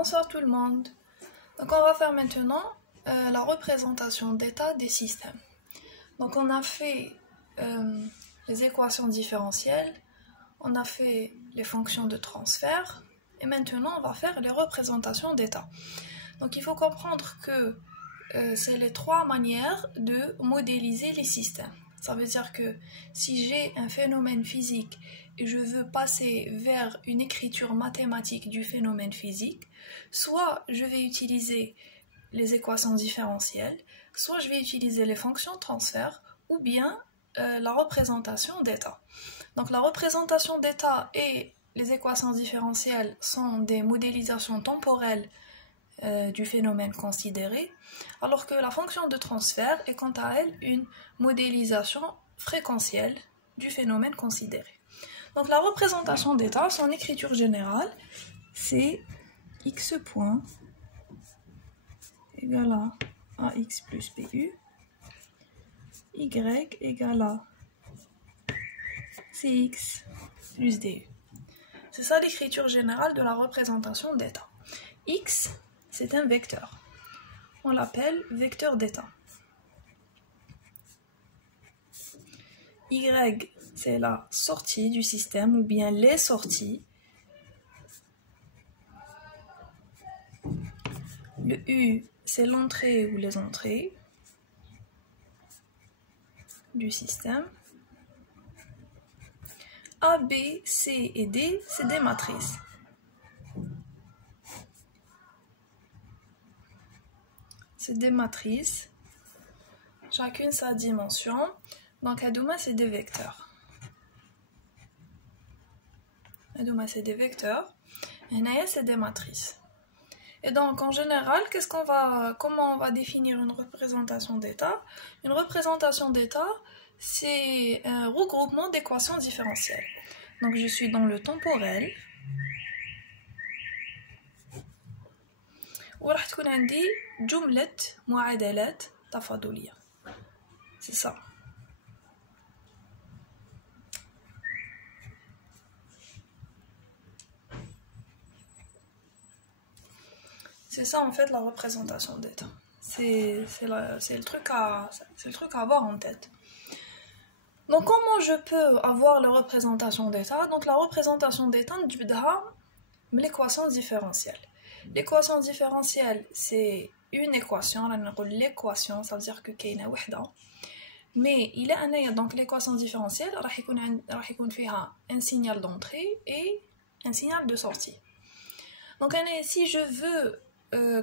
Bonsoir tout le monde. Donc on va faire maintenant la représentation d'état des systèmes. Donc on a fait les équations différentielles, on a fait les fonctions de transfert et maintenant on va faire les représentations d'état. Donc il faut comprendre que c'est les trois manières de modéliser les systèmes. Ça veut dire que si j'ai un phénomène physique et je veux passer vers une écriture mathématique du phénomène physique, soit je vais utiliser les équations différentielles, soit je vais utiliser les fonctions de transfert, ou bien la représentation d'état. Donc la représentation d'état et les équations différentielles sont des modélisations temporelles du phénomène considéré, alors que la fonction de transfert est quant à elle une modélisation fréquentielle du phénomène considéré. Donc la représentation d'état, son écriture générale, c'est x point égale à ax plus bu, y égale à cx plus du. C'est ça l'écriture générale de la représentation d'état. X, c'est un vecteur. On l'appelle vecteur d'état. Y, c'est la sortie du système ou bien les sorties. Le U, c'est l'entrée ou les entrées du système. A, B, C et D, c'est des matrices. C'est des matrices, chacune sa dimension. Donc, Adouma, c'est des vecteurs. Adouma, c'est des vecteurs. Et Naya, c'est des matrices. Et donc, en général, comment on va définir une représentation d'état? Une représentation d'état, c'est un regroupement d'équations différentielles. Donc, je suis dans le temporel. وراح تكون عندي جملة معادلات تفاضلية. C'est ça. C'est ça en fait la représentation d'état. C'est le truc à avoir en tête. Donc comment je peux avoir la représentation d'état? Donc la représentation d'état, نجبدها من l'équation différentielle. L'équation différentielle, c'est une équation, l'équation, ça veut dire que كاينه وحده. Mais il est donc l'équation différentielle راح يكون فيها un signal d'entrée et un signal de sortie. Donc si je veux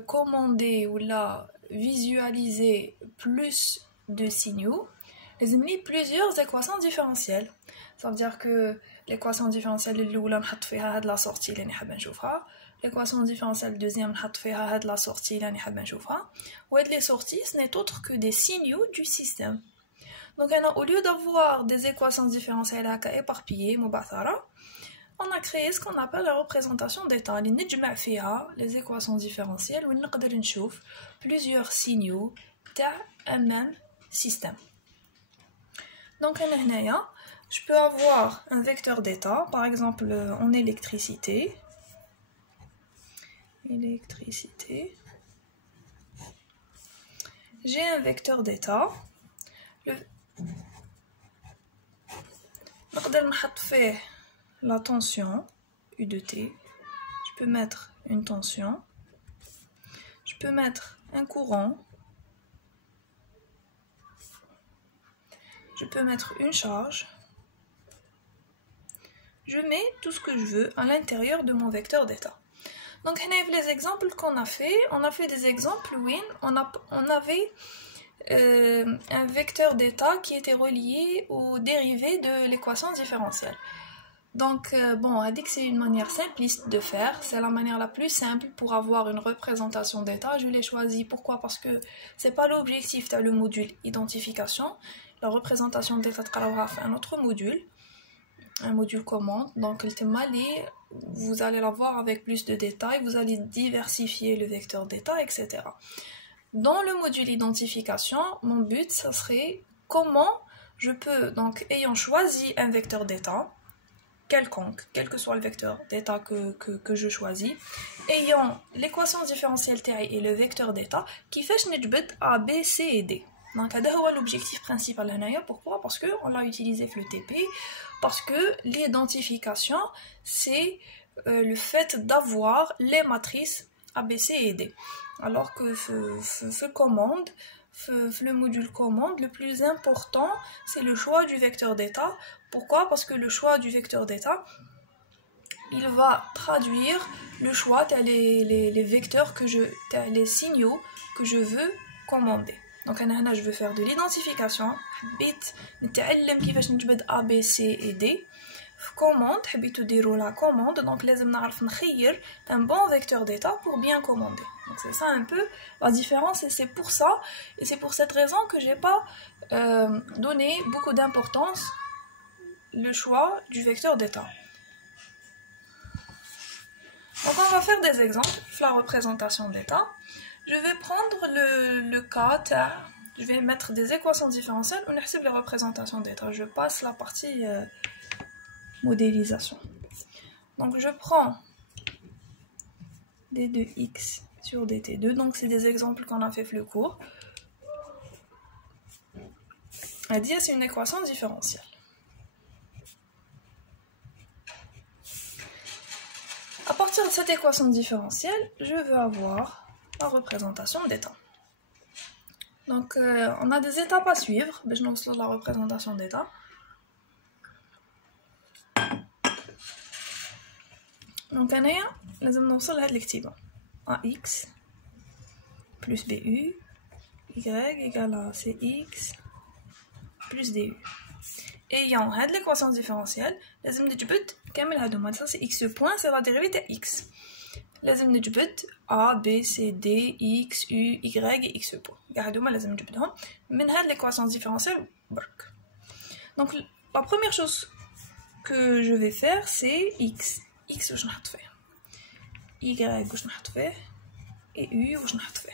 commander ou là visualiser plus de signaux, لازمني plusieurs équations différentielles. Ça veut dire que l'équation différentielle الاولى نحط فيها هاد la sortie اللي حابه نشوفها. L'équation différentielle deuxième نحط فيها هاد la sortie اللي حابه نشوفها. وهاد les sorties ce n'est autre que des signaux du système. Donc au lieu d'avoir des équations différentielles éparpillées مبعثرة, on a créé ce qu'on appelle la représentation d'état اللي نجمع فيها les équations différentielles وين نقدر نشوف plusieurs signaux تاع un même système. Donc هنايا je peux avoir un vecteur d'état, par exemple en électricité. J'ai un vecteur d'état. نقدر نحط فيه la tension U de T. Je peux mettre une tension. Je peux mettre un courant. Je peux mettre une charge. Je mets tout ce que je veux à l'intérieur de mon vecteur d'état. Donc, les exemples qu'on a fait des exemples où on avait un vecteur d'état qui était relié aux dérivés de l'équation différentielle. Donc, c'est une manière simpliste de faire. C'est la manière la plus simple pour avoir une représentation d'état. Je l'ai choisi. Pourquoi? Parce que c'est pas l'objectif de le module identification. La représentation d'état c'est un autre module. Un module commande. Donc, vous allez la voir avec plus de détails. Vous allez diversifier le vecteur d'état, etc. Dans le module identification, mon but, ça serait comment je peux, donc ayant choisi un vecteur d'état, quelconque, quel que soit le vecteur d'état que je choisis, ayant l'équation différentielle TI et le vecteur d'état, qui fait A, B, C et D. Donc, c'est l'objectif principal. Pourquoi? Parce qu'on l'a utilisé le TP, parce que l'identification, c'est le fait d'avoir les matrices A, B, C et D. Alors que le module commande, le plus important, c'est le choix du vecteur d'état. Pourquoi? Parce que le choix du vecteur d'état, il va traduire le choix, les vecteurs les signaux que je veux commander. Donc je veux faire de l'identification. A, B, C et D. Commande, la commande, donc un bon vecteur d'état pour bien commander. Donc c'est ça un peu la différence, et c'est pour ça, et c'est pour cette raison que j'ai pas donné beaucoup d'importance le choix du vecteur d'état. Donc on va faire des exemples, la représentation d'état. Je vais prendre le cas, je vais mettre des équations différentielles, on essaie les représentations d'état. Je passe la partie modélisation. Donc je prends d2x sur dt2, donc c'est des exemples qu'on a fait le cours. Elle dit c'est une équation différentielle. À partir de cette équation différentielle, je veux avoir la représentation d'état. Donc on a des étapes à suivre, je nous montre la représentation d'état. Donc أنايا لازم نوصل لهاد الاكتبان AX plus BU Y égale à CX plus DU. Ayant هاد l'équation différentielle لازم نجبد كامل هادوما. Ça c'est X point, c'est la dérivée de X. لازم نجبد A, B, C, D, X, U, Y et X point. هادوما لازم نجبدهم من هاد l'équation différentielle برك. Donc la première chose que je vais faire c'est X. X واش نحط فيه Y واش نحط فيه et U واش نحط فيه.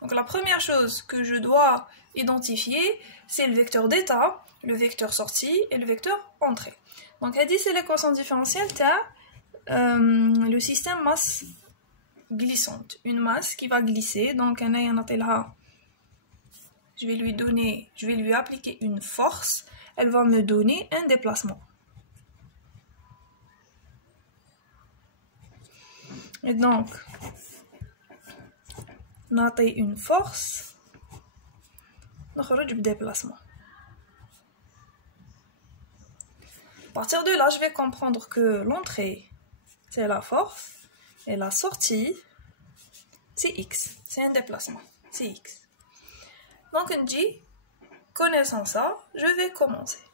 Donc la première chose que je dois identifier c'est le vecteur d'état, le vecteur sortie et le vecteur entrée. Donc elle dit c'est l'équation différentielle le système masse glissante, une masse qui va glisser. Donc je vais lui appliquer une force, elle va me donner un déplacement. Et donc, on a une force, on a du déplacement. À partir de là, je vais comprendre que l'entrée, c'est la force, et la sortie, c'est X. C'est un déplacement, c'est X. Donc, on dit, connaissant ça, je vais commencer.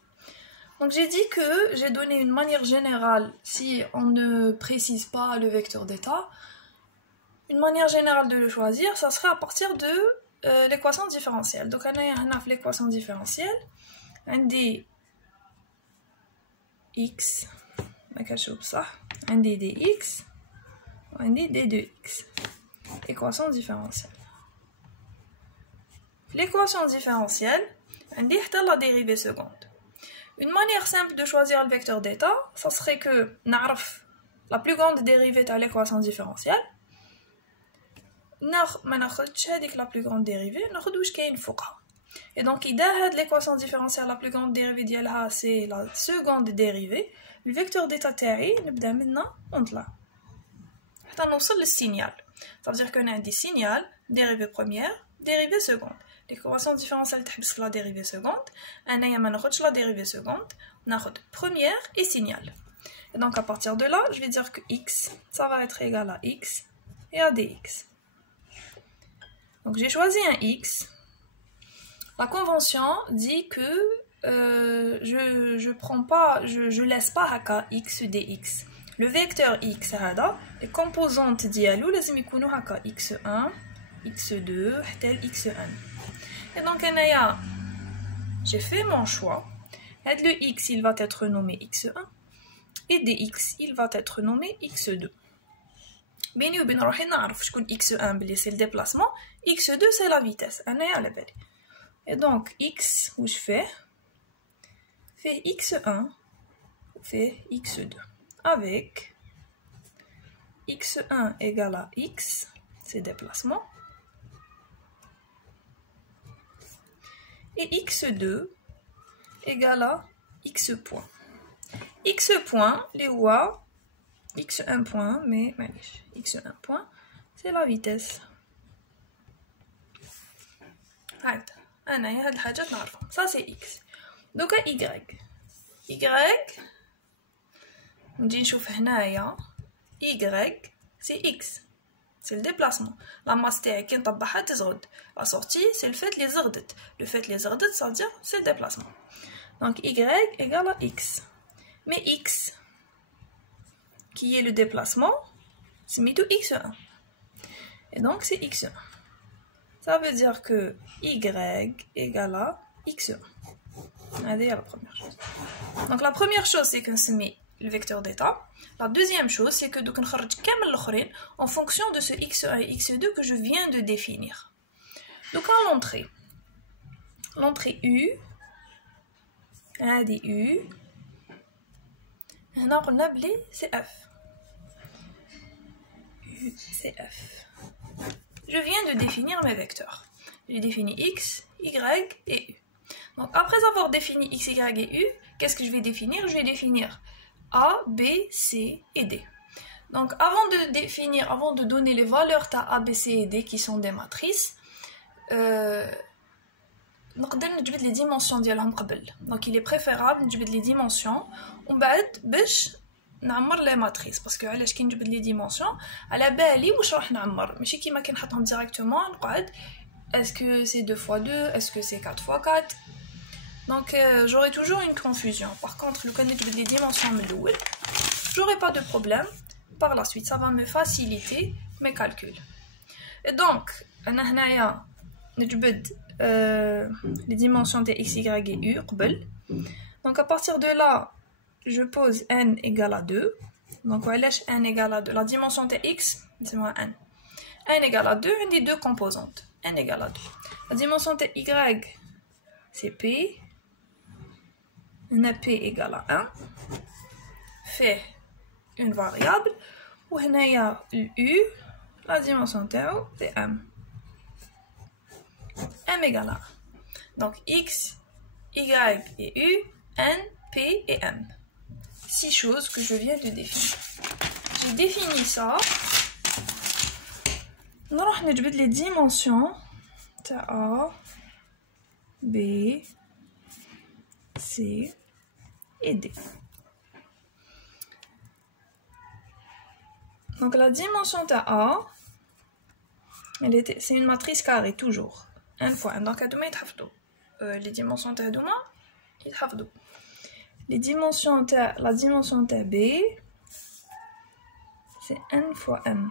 Donc j'ai dit que j'ai donné une manière générale, si on ne précise pas le vecteur d'état, une manière générale de le choisir, ça serait à partir de l'équation différentielle. Donc on a l'équation différentielle, on dit x, on dit dx, on dit d2x, équation différentielle. L'équation différentielle, on dit la dérivée seconde. Une manière simple de choisir le vecteur d'état, ça serait que نعرف la plus grande dérivée de l'équation différentielle. ما ناخدش هذيك la plus grande dérivée, ناخد واش كاين فوقها. Et donc إذا هاد l'équation différentielle la plus grande dérivée ديالها c'est la seconde dérivée, le vecteur d'état تاعي نبدا منا ونطلع حتى نوصل للسينيال. Ça veut dire qu'on a des signal, dérivée première, dérivée seconde. L'équation différentielle تحبس la dérivée seconde. أنايا ما ناخدش la dérivée seconde, ناخد première et signal. Et donc à partir de là, je vais dire que x, ça va être égal à x et à dx. Donc j'ai choisi un x. La convention dit que je laisse pas haka x dx. Le vecteur x هذا les composantes ديالو لازم يكونوا هكا x1 x2 حتى x1. Et donc j'ai fait mon choix. Le x il va être nommé x1 et dx il va être nommé x2. بيني وبين روحي نعرف شكون x1 بلي c'est le déplacement, x2 c'est la vitesse. أنا على بالي. Et donc x واش فيه x1 fait x2 avec x1 égale à x, c'est déplacement, et x2 égale à x point. X point, les voies, x1 point, mais x1 point, c'est la vitesse. Ça c'est x. Donc y. نجي نشوف هنايا y c'est x, c'est le déplacement. La masse تاعي كي نطبعها تزغد. La sortie c'est le fait les زغدت. Le fait les زغدت ça veut dire c'est le déplacement. Donc y égale à x. Mais x qui est le déplacement c'est mis tout x1. Et donc c'est x1. Ça veut dire que y égale à x1. Allez, la première chose. Donc la première chose c'est qu'on se met le vecteur d'état. La deuxième chose c'est que nous avons en fonction de ce x1 et x2 que je viens de définir. Donc à l'entrée U, U, c'est F. U, c'est F. Je viens de définir mes vecteurs. J'ai défini x, y et u. Donc après avoir défini x, y et u, qu'est-ce que je vais définir? Je vais définir A, B, C et D. Donc avant de donner les valeurs à A, B, C et D qui sont des matrices, نقدر نجبد les dimensions ديالهم قبل. Donc il est préférable نجبد les dimensions ومن بعد باش نعمر les matrices parce que علاش كي نجبد les dimensions على بالي واش راح نعمر ماشي كيما كي نحطهم directement نقعد est-ce que c'est 2 fois 2, est-ce que c'est 4 fois 4. Donc j'aurai toujours une confusion. Par contre, le connaître les dimensions ملول, j'aurai pas de problème. Par la suite, ça va me faciliter mes calculs. Et donc, أنا هنايا نجبد les dimensions de x, y et u قبل. Donc à partir de là, je pose n égale à 2. Donc علاش n égale à 2. La dimension de x, c'est moins n. n égale à 2, une des deux composantes. n égale à 2. La dimension de y, c'est p. On a p égale à 1. Fait une variable. Ou on a u. La dimension de c'est m. m égale à 1. Donc x, y et u, n, p et m. 6 choses que je viens de définir. J'ai défini ça. Nous allons نجبد les dimensions de A, B, C et D. Donc la dimension de A, c'est une matrice carrée toujours. 1 fois 1. Donc les dimensions de A, les dimensions de la dimension de B, c'est n fois m.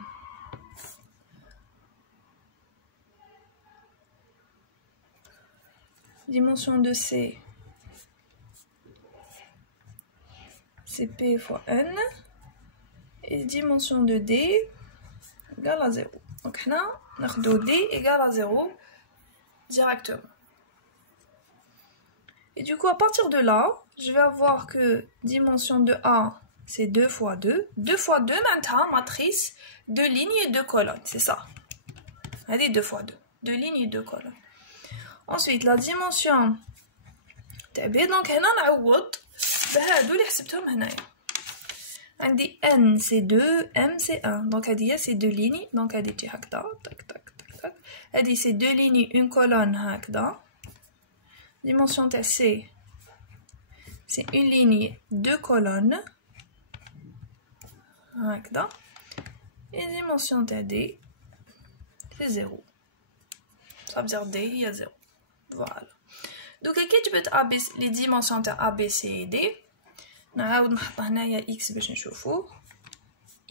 Dimension de C, c'est P fois N. Et dimension de D égale à 0. Donc, on a D égale à 0 directement. Et du coup, à partir de là, je vais avoir que dimension de A, c'est 2 fois 2. 2 fois 2, maintenant, matrice, 2 lignes et 2 colonnes. C'est ça. Allez, 2 fois 2. 2 lignes et 2 colonnes. Ensuite, la dimension تاع B, donc هنا نعوض بهادو اللي حسبتهم هنايا. عندي n c'est 2, m c'est 1. Donc هادي c'est 2 lignes, donc هادي تجي هكذا tac tac tac tac. هادي c'est 2 lignes, une colonne هكذا. Dimension تاع C, c'est une ligne, 2 colonnes هكذا. Et dimension تاع D, c'est 0. Ça veut dire D, il y a 0. Voilà. Donc, كي جبت les dimensions de A, B, C et D, نعاود نحط هنايا x باش نشوفو.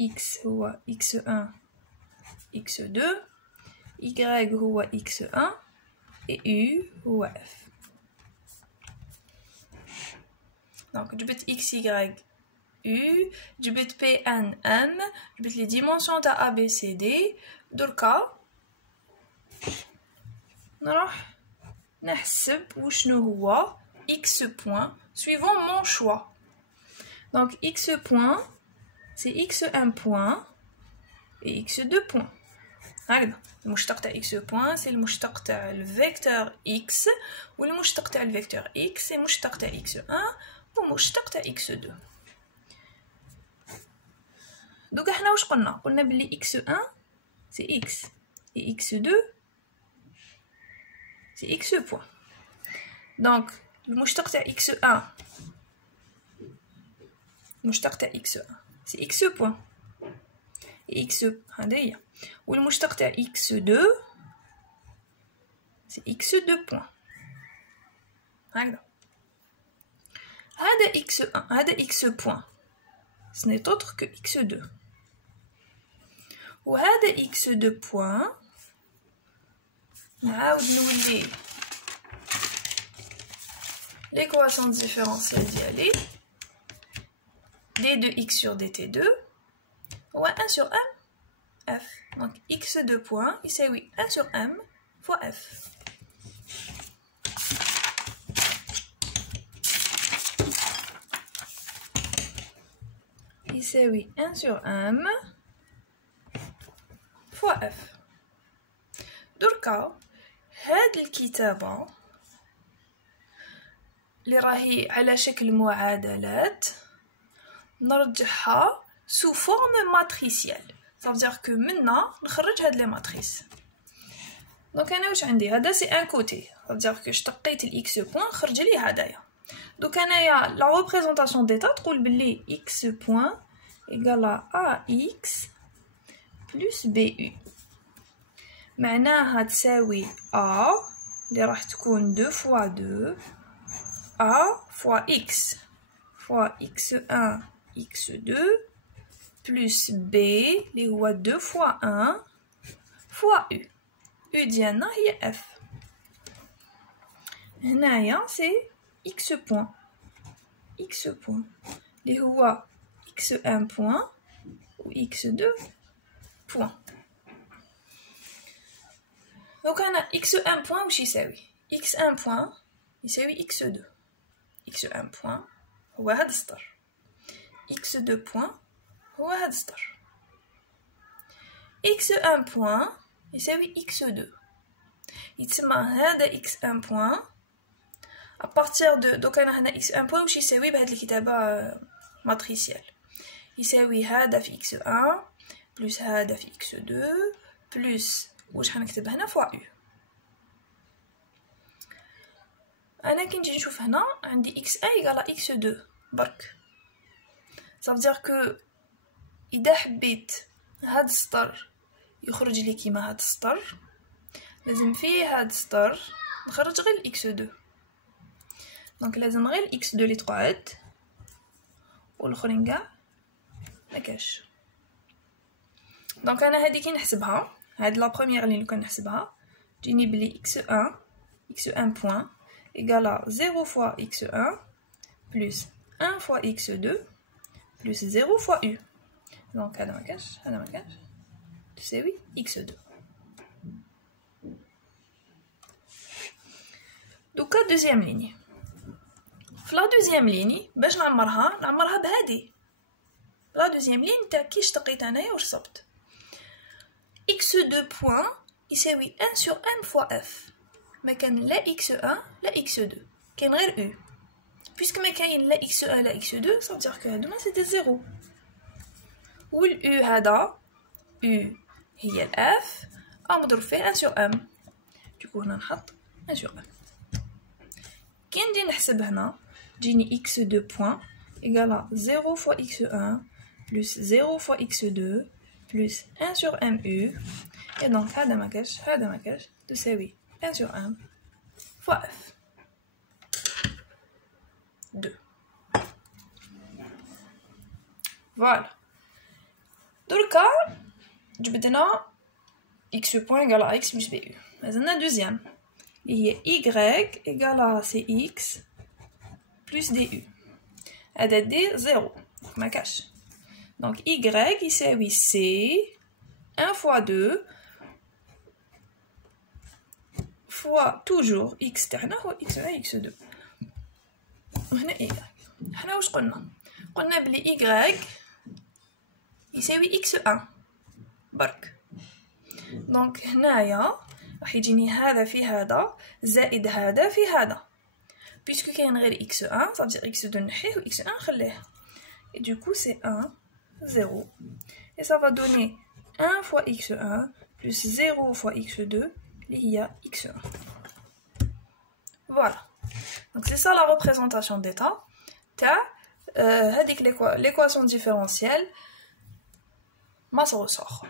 x هو x1 x2, y هو x1 et u هو f. Donc, جبت x, y, u, جبت p, n, m, جبت les dimensions de A, B, C, D. دركا نروح نحسب وشنو هو x point suivant mon choix. Donc x point, c'est x1 point et x2 point. هكذا المشتق تاع x point c'est المشتق تاع الفيكتور x والمشتق تاع الفيكتور x c'est المشتق تاع x1 ومشتق تاع x2. دوك احنا واش قلنا بلي x1 c'est x et x2 c'est x point. Donc المشتق تاع x1 المشتق تاع x1 c'est x point et x هذا هي والمشتق تاع x2 c'est x2 point. هكذا هذا x1 هذا x point ce n'est autre que x2 وهذا x2 point نعاود نولي l'équation différentielle ديالي d2x sur dt2 ou 1 sur m f. Donc x2 point يساوي 1 sur m fois f. يساوي 1 sur m fois f. دركا هاد الكتابة اللي راهي على شكل معادلات نرجعها sous forme matricielle. Ça veut dire que maintenant نخرج هاد لي ماتريس. دونك انا واش عندي هذا سي ان كوتي. Ça veut dire que اشتقيت الاكس بوين خرج لي هدايا. دوك انايا لا ريبريزونطاسيون ديتا تقول بلي x بوين ايكال ax بلس bu. معناها تساوي a اللي راح تكون 2 fois 2 a fois x fois x1 x2 plus b اللي هو 2 fois 1 fois u. u ديالنا هي f. هنايا سي x point x point اللي هو x1 point و x2 point. دونك انا x1 point واش يساوي x1 point يساوي x2 x1 point هو هاد السطر x2 point هو هاد السطر x1 point يساوي x2 يتسمى هذا x1 point ابارتير دو. دوك انا هنا x1 point واش يساوي بهاد الكتابه ماتريسيال يساوي هذا في x1 بلس هذا في x2 بلس واش غنكتب هنا فوا u. انا كي نجي نشوف هنا عندي x1 ايكالا x2 برك. ça veut dire que اذا حبيت هاد السطر يخرج لي كيما هاد السطر لازم فيه هاد السطر نخرج غير x2. دونك لازم غير x2 اللي تقعد والاخرين كاع مكاش. دونك انا هادي كي نحسبها هاد لا بروميير لين كان نحسبها تجيني بلي x1 point égale 0 fois x1 plus 1 fois x2 plus 0 fois u. Donc هذا مكاش تساوي x2. دوكا دوزيام ليني في لا دوزيام ليني باش نعمرها بهادي لا دوزيام لين تاع كي اشتقيت انايا واش صبت x2 point يساوي 1 sur m fois f. ما كان لا x1 لا x2 كاين غير u. puisque ما كاين لا x1 لا x2 ça veut dire que هادوما سيتي زيرو وال u هذا u هي ال f مضروب فيه 1 sur m. دوكو هنا نحط 1 sur m. كي ندي نحسب هنا تجيني x2 point égale 0 fois x1 plus 0 fois x2 plus 1 sur mu. Et donc هذا مكاش تساوي 1 sur m fois f 2. Voilà. دركا جبدنا x point égale à x plus bu. مازلنا دوزيام اللي هي y égale à cx plus du. هذا دي زيرو مكاش. Donc y يساوي c 1 fois 2 fois toujours x تاعنا هو x1 x2 وهنا y. حنا واش قلنا قلنا بلي y يساوي x1 برك. دونك هنايا راح يجيني هذا في هذا زائد هذا في هذا، puisque كاين غير x1 ça veut dire x2 نحيه و x1 نخليه، et du coup c'est 1 0 et ça va donner 1 fois x1 plus 0 fois x2 اللي هي x1. Voilà, donc c'est ça la représentation d'état تاع هذيك l'équation différentielle ما se ressort.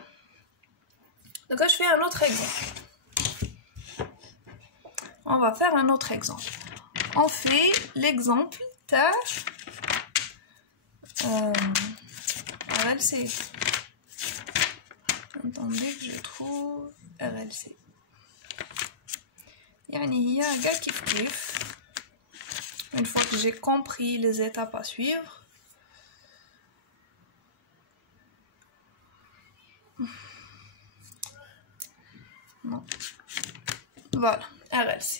Donc là je fais un autre exemple. On va faire un autre exemple. On fait l'exemple تاع RLC. Attendez que je trouve RLC. يعني هي قال كيف une fois que j'ai compris les étapes à suivre. Non. Voilà, RLC.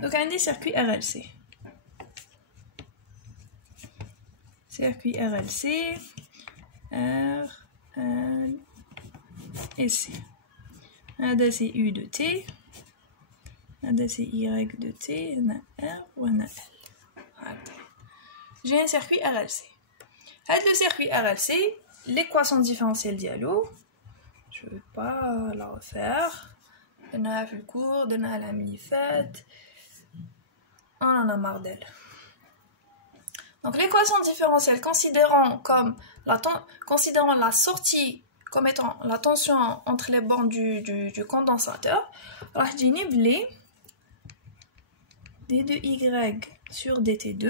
Donc on a des circuits RLC. Circuit RLC, R, L et C. Un c'est U de T, un c'est Y de T, un R ou un L. J'ai un circuit RLC. Avec le circuit RLC, l'équation différentielle dialogue, je ne vais pas la refaire. On a fait le cours, on a la mini-fête, on en a marre d'elle. Donc l'équation différentielle, considérant la sortie comme étant la tension entre les bornes du condensateur, alors je dis d2y sur dt2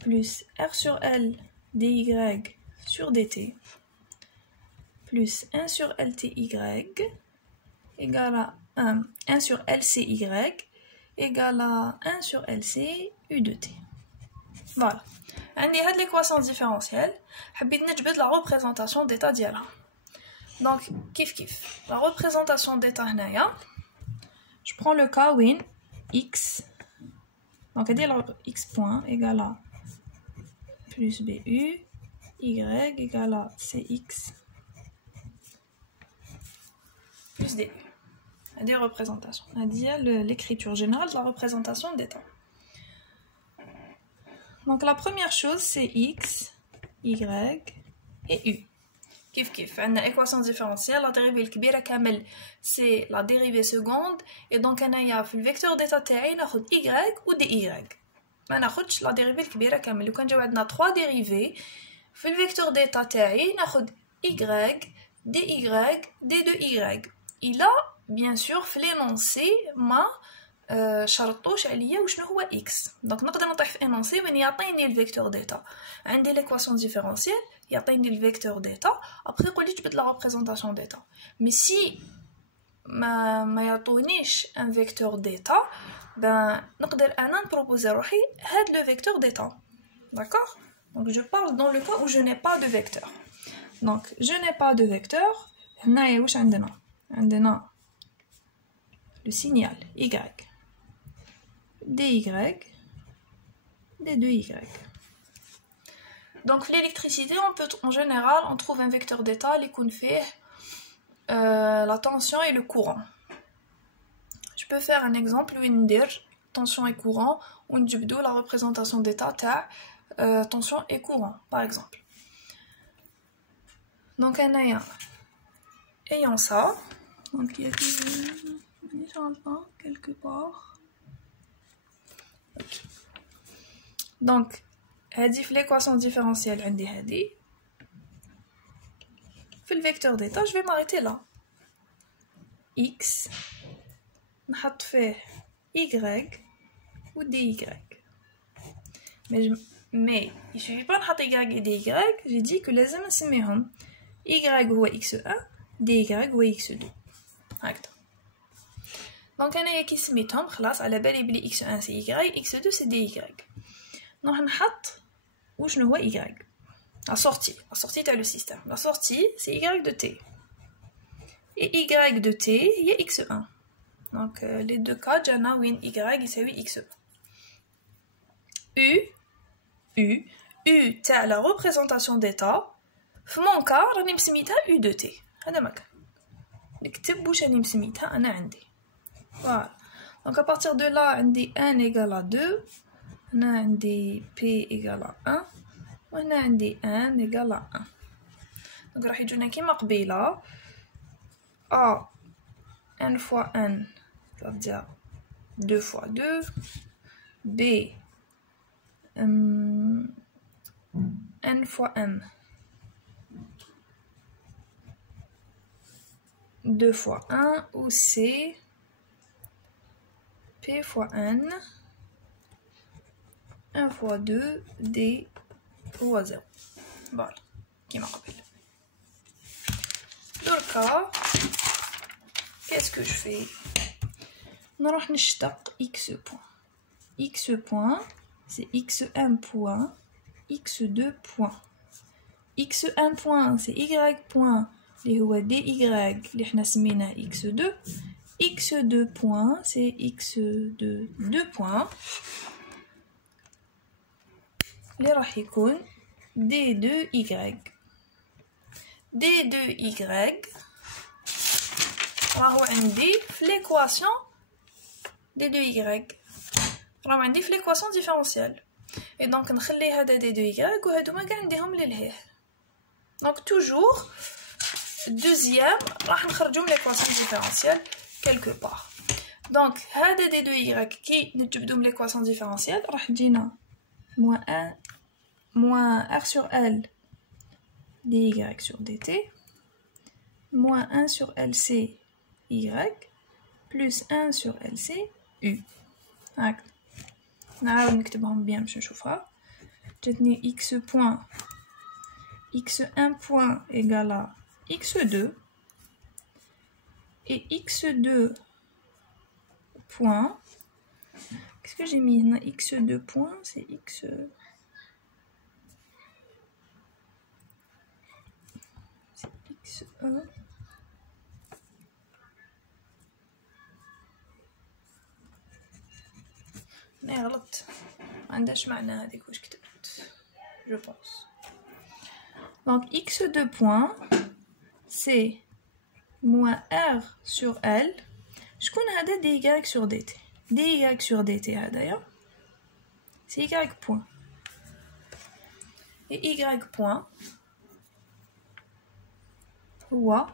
plus r sur l dy sur dt plus 1 sur lty égale à 1 sur lcy égale à 1 sur lc u de t. Voilà. عندي هاد l'équation différentielle حبيت نجبد la représentation d'état ديالها. Donc كيف la représentation d'état هنايا je prends le cas où x donc x point égale à plus bu y égale à cx plus du. Des représentations. On a dit l'écriture générale de la représentation d'état. Donc la première chose c'est x, y et u. كيف عندنا équation différentielle, la dérivée الكبيرة كامل c'est la dérivée seconde et donc أنايا في الفيكتور ديتا تاعي ناخد y و dy. ما ناخدش la dérivée الكبيرة كامل. لو كان جاو عندنا 3 dérivés في الفيكتور ديتا تاعي ناخد y dy d2y. إلا bien sûr في l'énoncé ما شرطوش عليا وشنو هو x. دونك نقدر نطيح في énoncé من يعطيني الفيكتور ديتا عندي l'équation différentielle يعطيني الفيكتور ديتا ابري يقول لي جبد لا ريبريزونطاسيون ديتا. مي سي ما يعطونيش ان فيكتور ديتا ben نقدر انا نبروبوزي روحي هاد لو فيكتور ديتا. D'accord? Donc je parle dans le cas où je n'ai pas de vecteur. Donc je n'ai pas de vecteur. هنايا واش عندنا le signal y dy d2y. Donc l'électricité, en général, on trouve un vecteur d'état qui fait la tension et le courant. Je peux faire un exemple où on dit tension et courant, où on dit la représentation d'état tension et courant, par exemple. Donc ayant ça, donc il y a des changements quelque part. Okay. Donc هذه في l'équation différentielle عندي هذه في الفيكتور ديتا je vais m'arrêter là. x نحط فيه y و dy. mais il suffit pas نحط y et dy. j'ai dit que لازم نسميهم y هو x1 dy هو x2 هكذا. دونك انايا كي سميتهم خلاص على بالي بلي x1 سي y x2 سي dy. نروح نحط وشنو هو y. la sortie تاع le système. La sortie c'est y de t et y de t هي x1. donc les deux cas جانا وين y يساوي x1. u U تاع la représentation d'état في mon cas راني مسميتها U de T. هذا مكان نكتب واش راني مسميتها انا عندي. Voilà. Donc à partir de là عندي 1 égale à 2. هنا عندي P égale à 1 وهنا عندي 1 égale à 1. Donc راح يجونا كيما قبيله A n fois n ça veut dire 2 fois 2. B n fois m 2 fois 1 ou C P fois n 1 fois 2 D هو 0. Voilà كيما قبل. دركا qu'est-ce que je fais؟ نروح نشتق x point. X point c'est x1 point x2 point. x1 point c'est y point اللي هو dy اللي حنا سميناه x2. x2 point c'est x2 2 point اللي راح يكون d2y. d2y راهو عندي في l'équation d2y راهم عندي في l'équation ديفيرونسيال et donc نخلي هذا d2y وهادوما كاع نديهم للهيه. donc toujours deuxième راح نخرجوا من l'équation ديفيرونسيال quelque part. donc هذا d2y كي نجبدو من l'équation ديفيرونسيال راح تجينا moins r sur l dy sur dt moins 1 sur lc y plus 1 sur lc u. هاك نعاود نكتبهم بيان باش نشوفها. جاتني x point x1 point égale à x2 et x2 point qu'est-ce que j'ai mis là? x2 point c'est x1 انا غلطت ما عندهاش معنى هذيك واش كتبت je pense. donc x2 point c'est moins r sur l. شكون هذا dy sur dt dy sur dt هذايا c'est y point et y point هو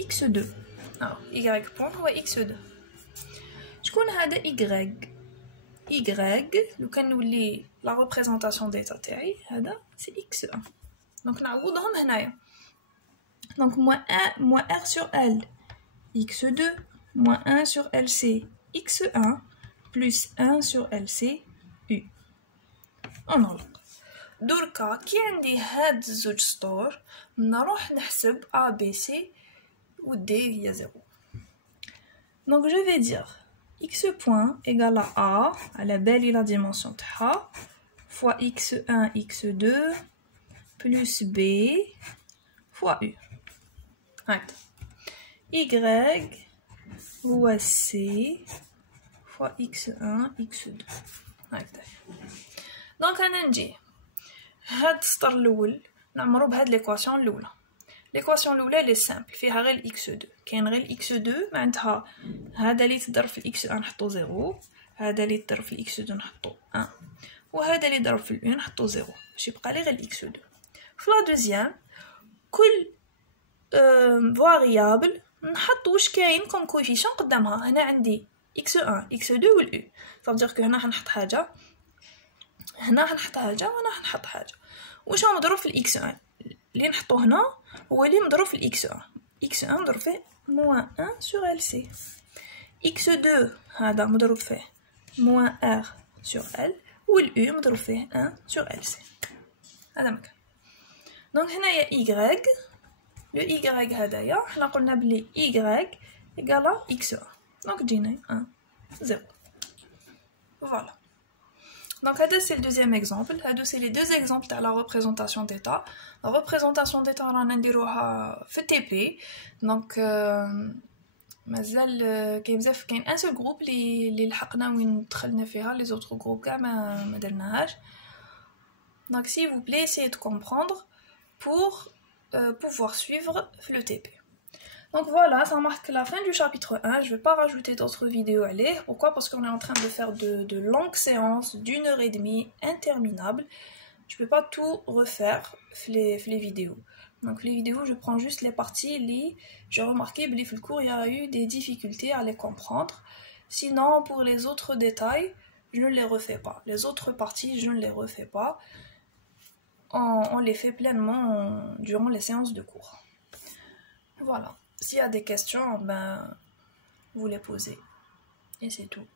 x2. y point هو x2. شكون هذا y لو كان نولي لا ريبريزونطاسيون ديتا تاعي هذا سي x1. دونك نعوضهم هنايا. دونك moins r sur l x2 moins 1 sur lc x1 plus 1 sur lc u. ونغلق. دركا كي عندي هاد الزوج سطور نروح نحسب a b c و d هي 0. donc je vais dire x point égale à la belle et la dimension de A fois x1 x2 plus b fois u. y هو c fois x1 x2. donc انا نجي هاد السطر الاول نعمرو بهاد ليكواسيون الاولى. ليكواسيون الاولى لي سامبل فيها غير x2 كاين غير x2 معناتها هذا اللي تضرب في x1 نحطو 0 هذا اللي تضرب في x2 نحطو 1 وهذا اللي ضرب في ال1 نحطو 0 باش يبقى لي غير x2. في لا دوزيام كل فاريابل نحط واش كاين كوم كوفيشن قدامها. هنا عندي x1 x2 والu صافي كو هنا حنحط حاجه هنا حنحط حاجه وهنا حنحط حاجه. واش هو مضروب في الاكس1 اللي نحطو هنا هو اللي مضروب في الاكس1 x1 مضروب فيه moins 1 sur lc x2 هذا مضروب فيه moins r sur l والu مضروب فيه 1 sur lc. هذا مكان. دونك هنايا y لو y هدايا حنا قلنا بلي y égale x1 دونك جينا 1 0. voilà. donc هذا c'est le deuxième exemple. هادو c'est les deux exemples تاع la représentation d'état. la représentation d'état رانا نديروها في TP. donc مازال كاين بزاف كاين ان سول جروب اللي لحقنا وين دخلنا فيها لي زوتر جروب كاع ما درناهاش. Donc s'il vous plaît, essayez de comprendre pour pouvoir suivre le TP. Donc voilà, ça marque la fin du chapitre 1. Je ne vais pas rajouter d'autres vidéos à lire. Pourquoi? Parce qu'on est en train de faire de longues séances d'1h30 interminables. Je ne peux pas tout refaire les vidéos. Donc les vidéos, je prends juste les parties. J'ai remarqué que le cours, il y a eu des difficultés à les comprendre. Sinon, pour les autres détails, je ne les refais pas. Les autres parties, je ne les refais pas. On les fait pleinement durant les séances de cours. Voilà. S'il y a des questions, vous les posez. Et c'est tout.